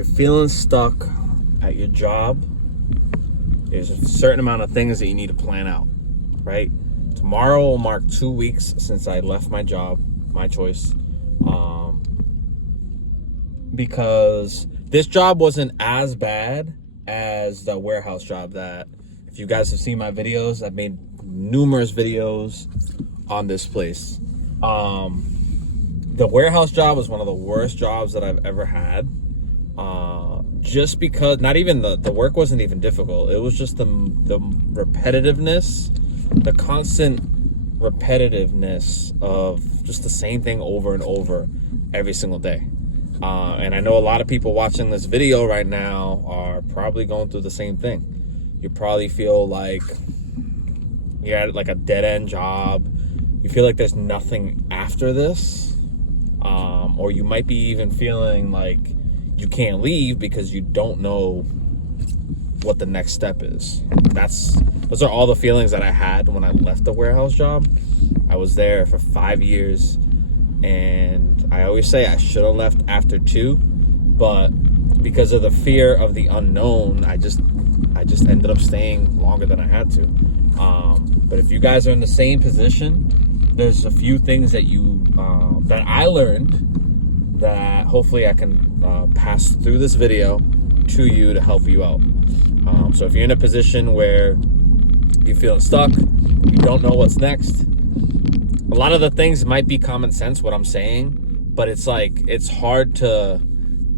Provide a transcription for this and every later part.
you're feeling stuck at your job, there's a certain amount of things that you need to plan out, right? Tomorrow will mark 2 weeks since I left my job, my choice, because this job wasn't as bad as the warehouse job that, if you guys have seen my videos, I've made numerous videos on this place. The warehouse job was one of the worst jobs that I've ever had. Just because, not even the work wasn't even difficult. It was just the repetitiveness, the constant repetitiveness of just the same thing over and over every single day. And I know a lot of people watching this video right now are probably going through the same thing. You probably feel like you're at like a dead-end job. You feel like there's nothing after this. Or you might be even feeling like you can't leave because you don't know what the next step is. Those are all the feelings that I had when I left the warehouse job. I was there for 5 years, and I always say I should have left after 2, but because of the fear of the unknown, I just ended up staying longer than I had to. But if you guys are in the same position, there's a few things that that I learned that hopefully I can pass through this video to you to help you out. So if you're in a position where you're feeling stuck, you don't know what's next, a lot of the things might be common sense, what I'm saying, but it's hard to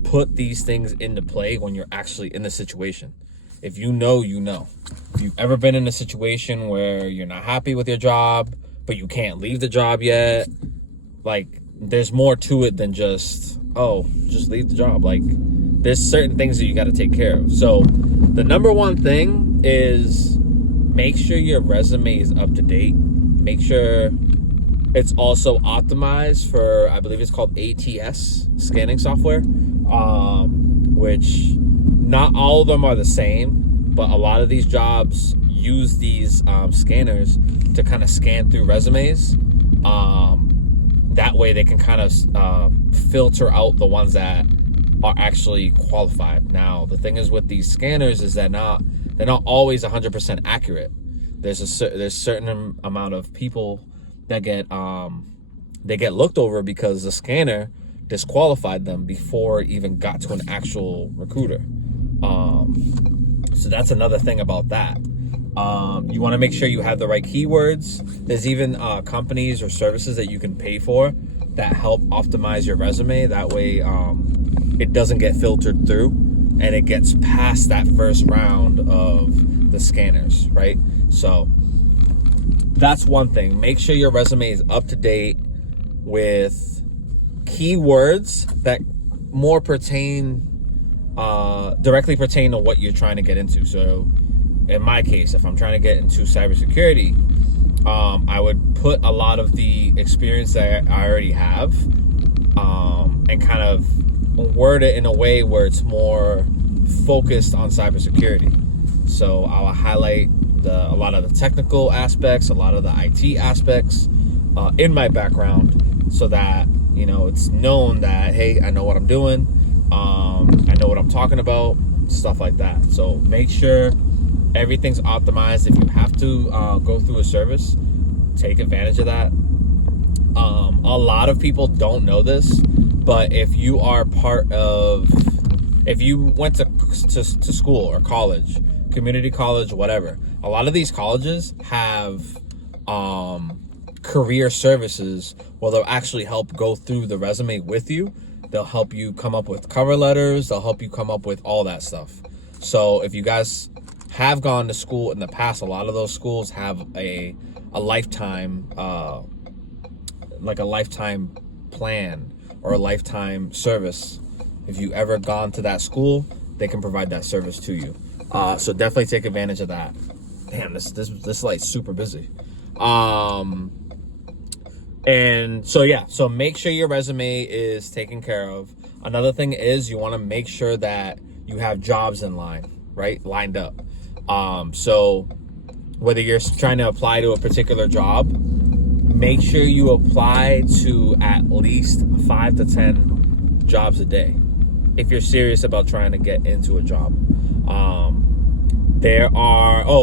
put these things into play when you're actually in the situation. If you know, you know. If you've ever been in a situation where you're not happy with your job, but you can't leave the job yet, like, there's more to it than just leave the job. Like, there's certain things that you got to take care of. So the number one thing is make sure your resume is up to date. Make sure it's also optimized for, I believe it's called ATS scanning software, which not all of them are the same, but a lot of these jobs use these scanners to kind of scan through resumes. That way they can kind of filter out the ones that are actually qualified. Now, the thing is with these scanners is that they're not always 100% accurate. There's certain amount of people that get looked over because the scanner disqualified them before it even got to an actual recruiter. So that's another thing about that. You want to make sure you have the right keywords. There's even companies or services that you can pay for that help optimize your resume. That way it doesn't get filtered through and it gets past that first round of the scanners, right? So that's one thing. Make sure your resume is up to date with keywords that more directly pertain to what you're trying to get into. So in my case, if I'm trying to get into cybersecurity, I would put a lot of the experience that I already have and kind of word it in a way where it's more focused on cybersecurity. So I'll highlight a lot of the technical aspects, a lot of the IT aspects in my background, so that, you know, it's known that, hey, I know what I'm doing. I know what I'm talking about, stuff like that. So make sure everything's optimized. If you have to go through a service, take advantage of that. A lot of people don't know this, but if you went to school or college, community college, whatever, a lot of these colleges have career services where they'll actually help go through the resume with you. They'll help you come up with cover letters. They'll help you come up with all that stuff. So if you guys have gone to school in the past, a lot of those schools have a lifetime, like a lifetime plan or a lifetime service. If you ever gone to that school, they can provide that service to you. So definitely take advantage of that. Damn, this light's super busy. And so, yeah, so make sure your resume is taken care of. Another thing is you want to make sure that you have jobs in line, right? Lined up. So whether you're trying to apply to a particular job, make sure you apply to at least 5 to 10 jobs a day. if you're serious about trying to get into a job.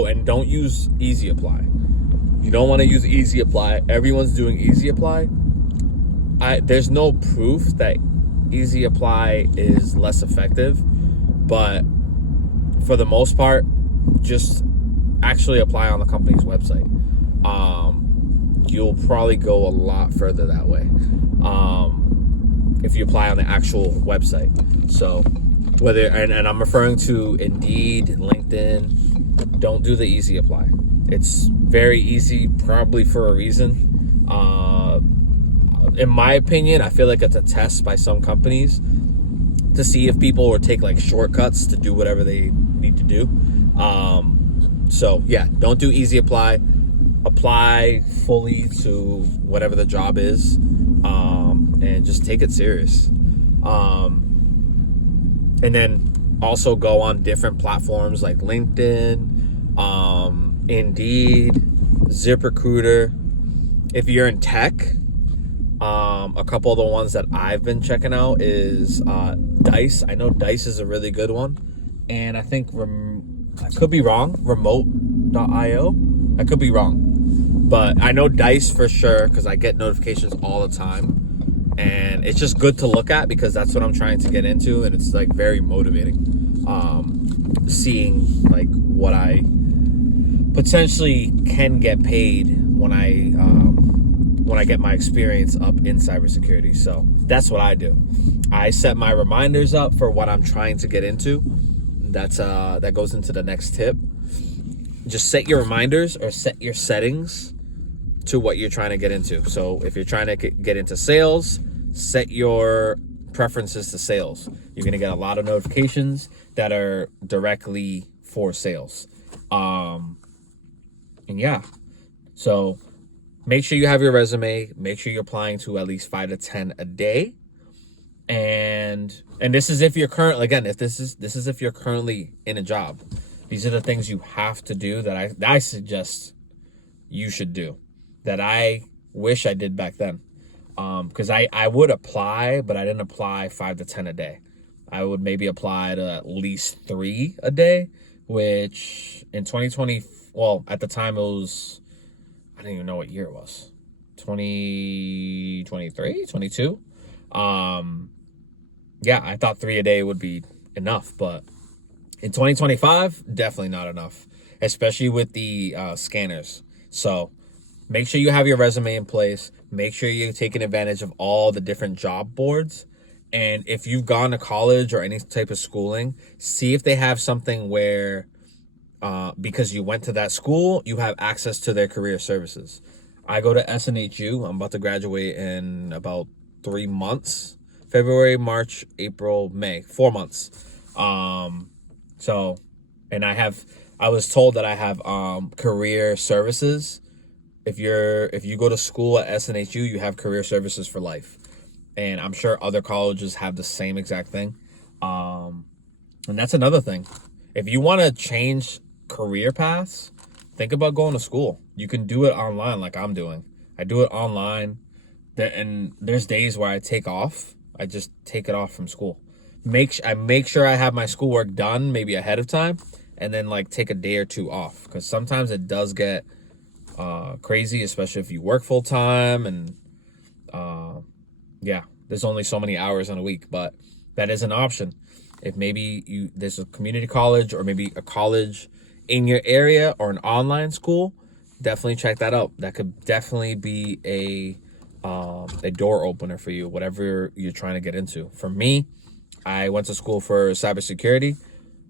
And don't use Easy Apply. You don't want to use Easy Apply. Everyone's doing Easy Apply. There's no proof that Easy Apply is less effective, but for the most part, just actually apply on the company's website. You'll probably go a lot further that way if you apply on the actual website. So and I'm referring to Indeed, LinkedIn. Don't do the Easy Apply. It's very easy, probably for a reason. In my opinion, I feel like it's a test by some companies to see if people will take like shortcuts to do whatever they need to do. So yeah, don't do Easy Apply. Apply fully to whatever the job is, and just take it serious. And then also go on different platforms like LinkedIn, Indeed, ZipRecruiter. If you're in tech, a couple of the ones that I've been checking out is Dice. I know Dice is a really good one, and I think I could be wrong. Remote.io. I could be wrong, but I know Dice for sure because I get notifications all the time, and it's just good to look at because that's what I'm trying to get into, and it's like very motivating. Seeing like what I potentially can get paid when I get my experience up in cybersecurity. So that's what I do. I set my reminders up for what I'm trying to get into. That goes into the next tip. Just set your reminders or set your settings to what you're trying to get into. So if you're trying to get into sales, set your preferences to sales. You're going to get a lot of notifications that are directly for sales. And yeah, so make sure you have your resume. Make sure you're applying to at least 5 to 10 a day. And this is if you're currently, again, if this is if you're currently in a job. These are the things you have to do that I suggest you should do, that I wish I did back then. Because I would apply, but I didn't apply 5 to 10 a day. I would maybe apply to at least 3 a day, which in 2020, well, at the time it was, I don't even know what year it was. 2023, 22. Yeah, I thought 3 a day would be enough, but in 2025, definitely not enough, especially with the scanners. So make sure you have your resume in place. Make sure you're taking advantage of all the different job boards. And if you've gone to college or any type of schooling, see if they have something where, because you went to that school, you have access to their career services. I go to SNHU. I'm about to graduate in about 3 months. February, March, April, May. 4 months. So, and I was told that I have career services. If you go to school at SNHU, you have career services for life. And I'm sure other colleges have the same exact thing. And that's another thing. If you want to change career paths, think about going to school. You can do it online like I'm doing. I do it online. And there's days where I take off. I just take it off from school. I make sure I have my schoolwork done maybe ahead of time, and then like take a day or 2 off, because sometimes it does get crazy, especially if you work full time, and yeah, there's only so many hours in a week, but that is an option. If maybe there's a community college or maybe a college in your area or an online school, definitely check that out. That could definitely be a door opener for you, whatever you're trying to get into. For me, I went to school for cybersecurity.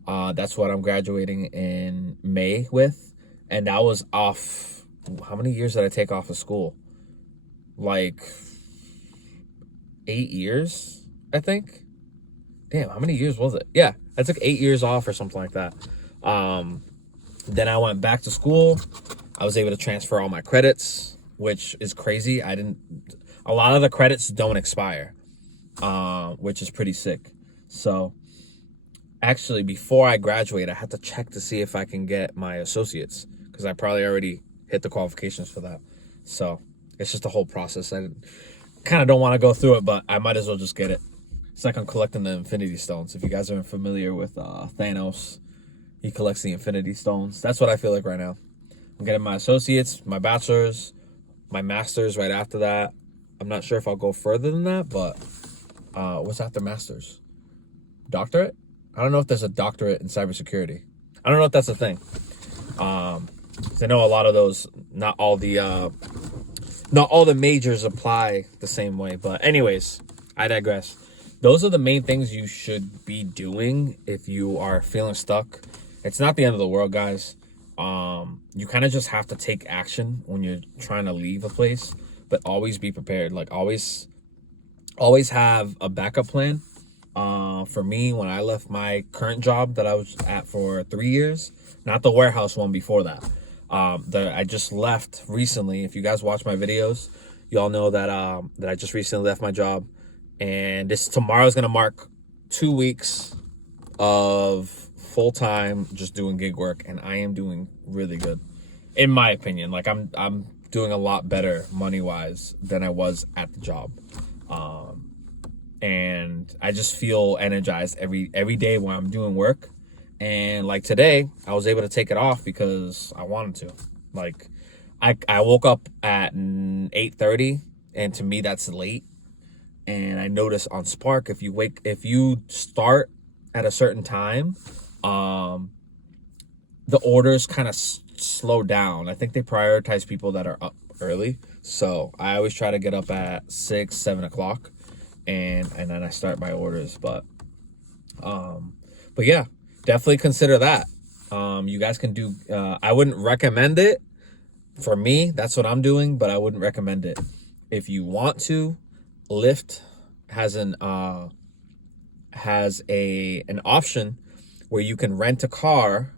That's what I'm graduating in May with. And that was off, how many years did I take off of school? Like 8 years, I think. Damn, how many years was it? Yeah, I took 8 years off or something like that. Then I went back to school. I was able to transfer all my credits, which is crazy. A lot of the credits don't expire, which is pretty sick. So actually, before I graduate, I had to check to see if I can get my associates, because I probably already hit the qualifications for that. So it's just a whole process. I kind of don't want to go through it, but I might as well just get it. It's like I'm collecting the Infinity Stones. If you guys are familiar with Thanos, he collects the Infinity Stones. That's what I feel like right now. I'm getting my associates, my bachelor's, my master's right after that. I'm not sure if I'll go further than that, but what's after master's? Doctorate? I don't know if there's a doctorate in cybersecurity. I don't know if that's a thing. 'Cause I know a lot of those, not all the majors apply the same way. But anyways, I digress. Those are the main things you should be doing if you are feeling stuck. It's not the end of the world, guys. You kind of just have to take action when you're trying to leave a place, but always be prepared. Like always have a backup plan. For me, when I left my current job that I was at for 3 years, not the warehouse one before that, that I just left recently. If you guys watch my videos, you all know that I just recently left my job, and tomorrow's gonna mark 2 weeks of full-time just doing gig work, and I am doing really good, in my opinion. Like I'm doing a lot better money-wise than I was at the job. And I just feel energized every day when I'm doing work. And like today, I was able to take it off because I wanted to. Like I woke up at 8:30, and to me that's late. And I noticed on Spark, if you start at a certain time, the orders kind of slow down. I think they prioritize people that are up early. So I always try to get up at 6, 7 o'clock, and then I start my orders. But yeah, definitely consider that. You guys can do. I wouldn't recommend it. For me, that's what I'm doing, but I wouldn't recommend it. If you want to, Lyft has an option where you can rent a car,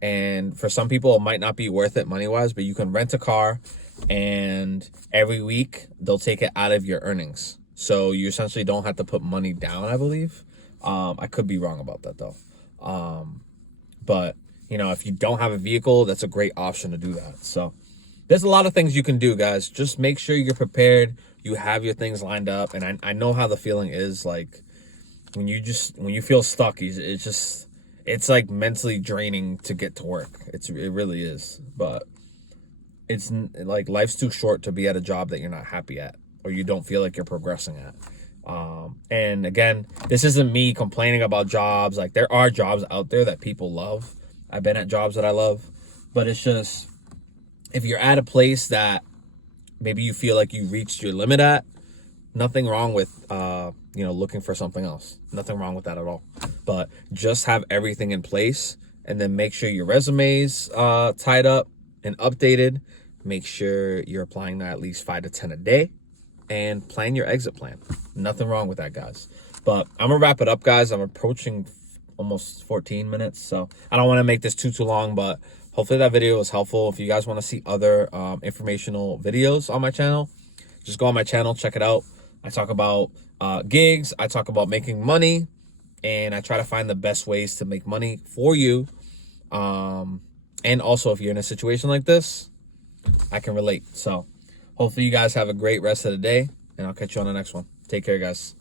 and for some people it might not be worth it money wise, but you can rent a car, and every week they'll take it out of your earnings, so you essentially don't have to put money down, I believe. I could be wrong about that though. But you know, if you don't have a vehicle, that's a great option to do that. So there's a lot of things you can do, guys. Just make sure you're prepared, you have your things lined up. And I know how the feeling is, like when you feel stuck, it's like mentally draining to get to work. It really is. But it's like life's too short to be at a job that you're not happy at, or you don't feel like you're progressing at. And again, this isn't me complaining about jobs. Like there are jobs out there that people love. I've been at jobs that I love, but it's just, if you're at a place that maybe you feel like you reached your limit at, nothing wrong with, looking for something else. Nothing wrong with that at all. But just have everything in place, and then make sure your resume's tied up and updated. Make sure you're applying that at least 5 to 10 a day, and plan your exit plan. Nothing wrong with that, guys. But I'm gonna wrap it up, guys. I'm approaching almost 14 minutes, so I don't want to make this too long, but hopefully that video was helpful. If you guys want to see other informational videos on my channel, just go on my channel, check it out. I talk about gigs, I talk about making money, and I try to find the best ways to make money for you. And also, if you're in a situation like this, I can relate. So hopefully you guys have a great rest of the day, and I'll catch you on the next one. Take care, guys.